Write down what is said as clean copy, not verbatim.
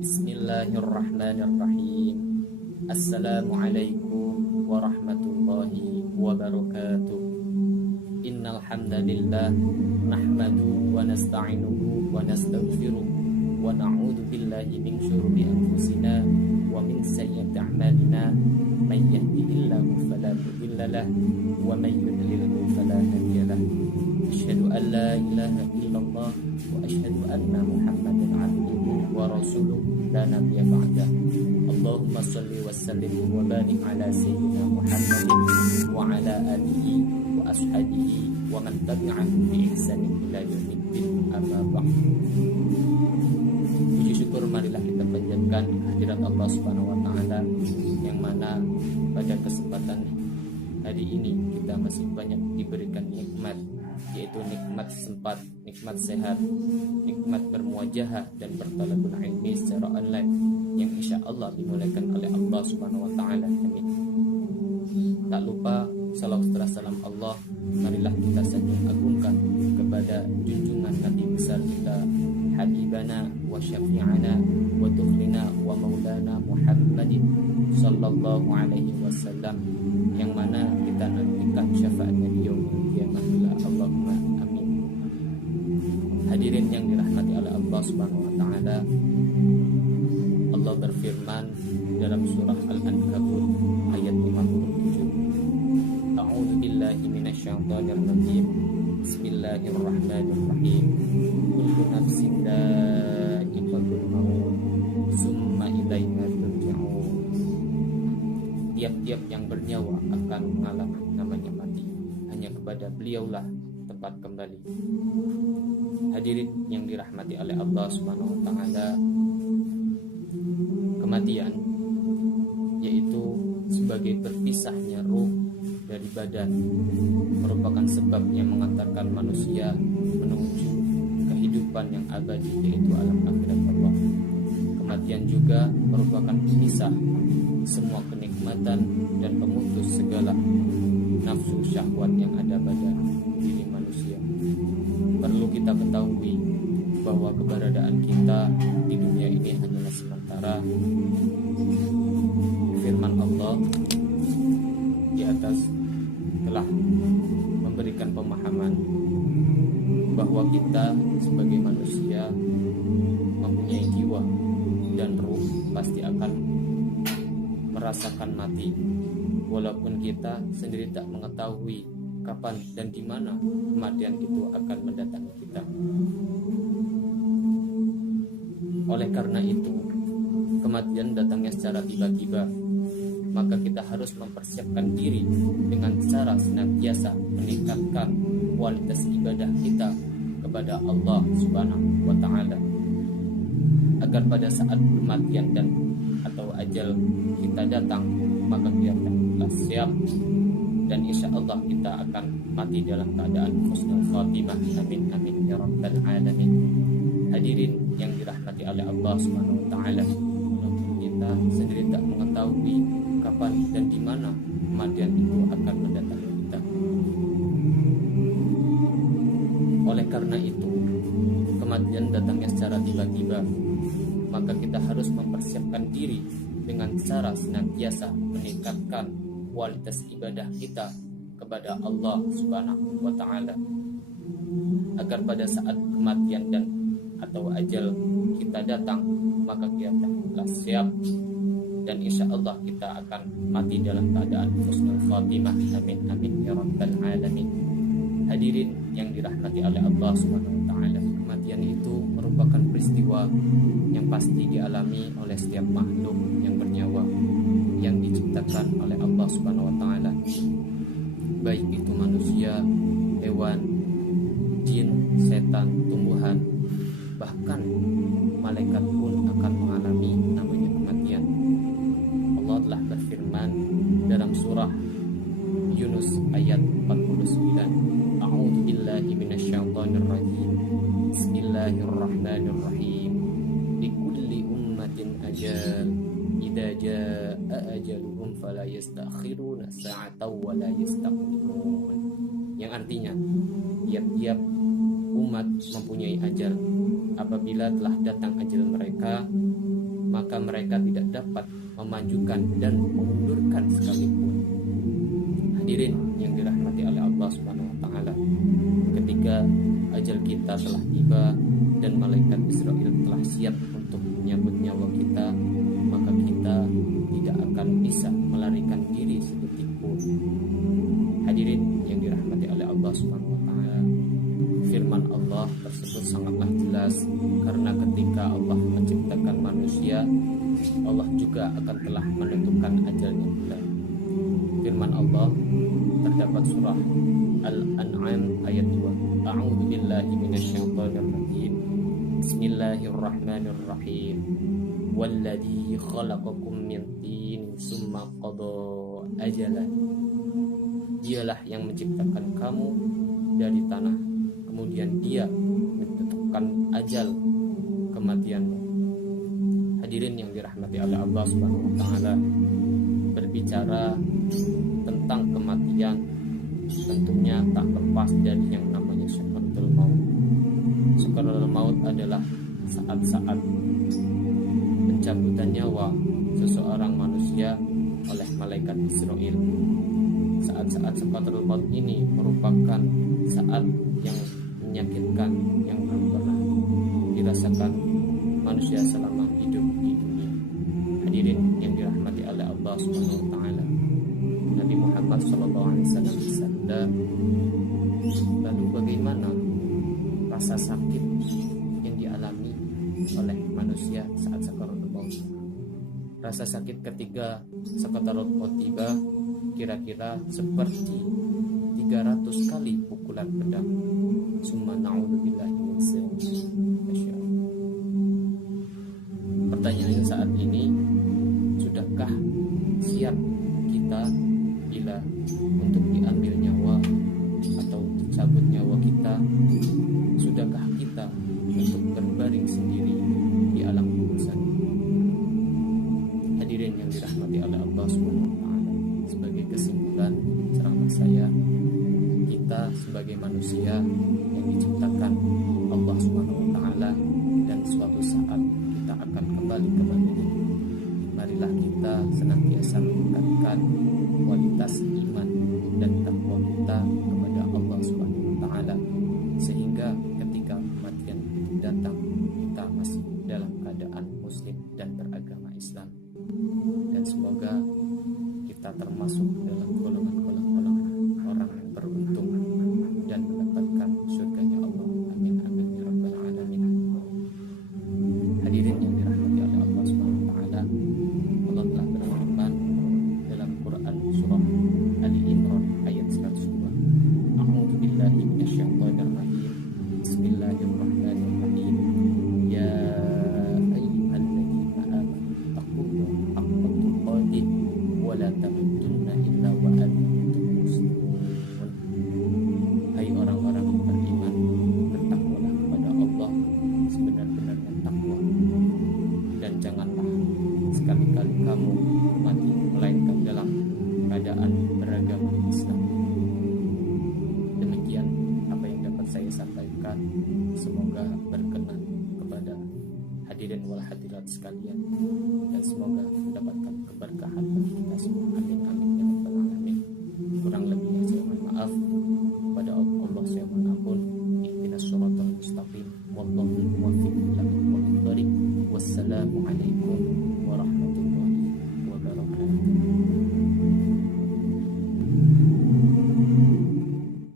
Bismillahirrahmanirrahim. Assalamualaikum warahmatullahi wabarakatuh. Innal hamdalillah nahmadu wa nasta'inuhu wa nastaghfiruh wa na'udzu billahi min syururi anfusina wa min sayyiati a'malina. May yahdihillahu fala mudilla lahu wa may yudlilhu fala hadiya lahu. Asyhadu an la ilaha illallah wa asyhadu anna Muhammadan 'abduhu wa rasuluh la nabiyya ba'dah. Allahumma shalli wa sallim wa barik ala sayyidina Muhammadin wa ala alihi wa ashabihi wa man tabi'ahum bi ihsanin ila yaumiddin. Amma ba'd. Puji syukur marilah kita panjatkan kehadirat Allah Subhanahu wa taala, yang mana pada kesempatan hari ini kita masih banyak diberikan nikmat, yaitu nikmat sempat, nikmat sehat, nikmat bermuajahah dan bertalabul ilmi secara online, yang insya Allah dimulaikan oleh Allah Subhanahu wa taala. Amin. Tak lupa salawat serta salam Allah marilah kita sanjung agungkan kepada junjungan Nabi besar kita, habibana wa syafi'ana wa tukhlina wa maulana Muhammadin sallallahu alaihi wasallam, yang mana kita nantikan syafaatnya di yaumil qiyamah. Allahumma amin. Hadirin yang dirahmati oleh Allah Subhanahu wa taala, Allah berfirman dalam surah Al-Ankabut ayat 57. A'udzu billahi minasyaitonir rajim. Bismillahirrahmanirrahim. Kullu nafsin dha'iqatul maut, tsumma ilaina turja'un. Tiap-tiap yang bernyawa akan mengalami namanya mati, hanya kepada beliaulah tempat kembali. Hadirin yang dirahmati oleh Allah Subhanahu wa taala, kematian yaitu sebagai berpisahnya ruh dari badan merupakan sebab yang mengantarkan manusia menuju kehidupan yang abadi, yaitu alam akhirat Allah. Kematian juga merupakan pemisah semua kenikmatan dan pemutus segala nafsu syahwat yang ada pada diri manusia. Perlu kita ketahui bahwa keberadaan kita di dunia ini hanyalah sementara. Firman Allah di atas telah memberikan pemahaman bahwa kita sebagai manusia mempunyai jiwa dan ruh pasti akan merasakan mati, walaupun kita sendiri tak mengetahui kapan dan di mana kematian itu akan mendatangi kita. Oleh karena itu, kematian datangnya secara tiba-tiba, maka kita harus mempersiapkan diri dengan cara senantiasa meningkatkan kualitas ibadah kita kepada Allah Subhanahu wa taala, agar pada saat kematian dan atau ajal kita datang, maka kita telah siap dan insya Allah kita akan mati dalam keadaan husnul khatimah. Amin amin ya rabbal alamin. Hadirin yang dirahmati oleh Allah Subhanahu wa taala, walaupun kita sendiri tak mengetahui kapan dan di mana kematian itu akan mendatangi kita. Oleh karena itu, kematian datangnya secara tiba-tiba, maka kita harus mempersiapkan diri dengan cara senantiasa meningkatkan kualitas ibadah kita kepada Allah Subhanahu wa taala, agar pada saat kematian dan atau ajal kita datang, maka kita telah siap dan insya Allah kita akan mati dalam keadaan husnul khatimah. Amin amin ya rabbal alamin. Hadirin yang dirahmati oleh Allah Subhanahu wa taala, kematian itu merupakan peristiwa yang pasti dialami oleh setiap makhluk yang bernyawa yang diciptakan oleh Allah Subhanahu wa taala, baik itu manusia, hewan, jin, setan, tumbuhan, bahkan malaikat pun akan mengalami namanya kematian. Allah telah berfirman dalam surah Yunus ayat 49. A'udzu billahi minasyaitonir rajim. Bismillahirrahmanirrahim. Likulli ummatin ajal. Idza jaa ajaluhum fala yastakhiruna sa'atan wa la yastaqdimun. Yang artinya, tiap-tiap umat mempunyai ajal. Apabila telah datang ajal mereka, maka mereka tidak dapat memajukan dan memundurkan sekalipun. Hadirin yang dirahmati oleh Allah Subhanahu wa taala, ketika ajal kita telah tiba dan malaikat Israel telah siap untuk menyambut nyawa kita, maka kita tidak akan bisa melarikan diri sedetik pun. Hadirin yang dirahmati oleh Allah Subhanahu wa taala, firman Allah tersebut sangatlah jelas, karena ketika Allah menciptakan manusia, Allah juga akan telah menentukan ajalnya pula. Firman Allah terdapat surah Al-An'am ayat 2. A'udzu billahi minasyaitonir rajim. Bismillahirrahmanirrahim. Walladzi khalaqakum min tin tsumma qada ajalan. Dialah yang menciptakan kamu dari tanah, kemudian dia menentukan ajal kematianmu. Hadirin yang dirahmati oleh Allah Subhanahu wa taala, berbicara tentang kematian tentunya tak lepas dari yang namanya sakaratul maut. Sakaratul maut adalah saat-saat pencabutan nyawa seseorang manusia oleh malaikat Israel. Saat-saat sakaratul maut ini merupakan saat yang menyakitkan yang belum pernah dirasakan manusia selama hidup di dunia. Hadirin yang dirahmati oleh Allah Subhanahu wa taala, Nabi Muhammad SAW bersabda, lalu bagaimana rasa sakit yang dialami oleh manusia saat sakaratul maut? Rasa sakit ketika sakaratul maut tiba kira-kira seperti 300 kali pukulan pedang. Summa na'udzubillahi min dzalik. Pertanyaannya saat ini, sudahkah siap kita bila untuk diambil nyawa atau dicabut nyawa kita? Sudahkah kita untuk berbaring sendiri di alam kubur sana? Hadirin yang dirahmati oleh Allah Subhanahu wa taala, sebagai kesimpulan ceramah saya, kita sebagai manusia yang diciptakan Allah Subhanahu wa taala dan suatu saat kita akan kembali kepadanya. Marilah kita senantiasa meningkatkan kualitas iman dan takwa kita kepada Allah Subhanahu wa taala, sehingga ketika kematian itu datang, kita masih dalam keadaan muslim dan beragama Islam. Dan semoga kita termasuk dalam golongan orang yang beruntung dan mendapatkan surganya Allah. Amin amin ya rabbal alamin. Hadirin yang dirahmati oleh Allah Subhanahu wa taala, Allah telah berfirman dalam Quran surah Ali Imran ayat 102. A'udzu billahi minasyaitonir rajim. Bismillahirrahmanirrahim. Ya ayyuhalladzina amanu taqullaha haqqa tuqatih wa la tamutunna illa wa antum muslimun. Hai orang-orang yang beriman, bertakwalah kepada Allah sebenar-benarnya takwa, dan janganlah sekali-kali kamu mati melainkan dalam keadaan beragama Islam. Demikian apa yang dapat saya sampaikan, semoga berkenan kepada hadirin wal hadirat sekalian, dan semoga mendapatkan keberkahan bagi kita semua. Amin amin ya rabbal alamin. Kurang lebihnya saya mohon maaf. Pada Allah saya mohon ampun. Ihdinas shiratal mustaqim, wallahu muwaffiq ila aqwamit thoriq. Wassalamu alaikum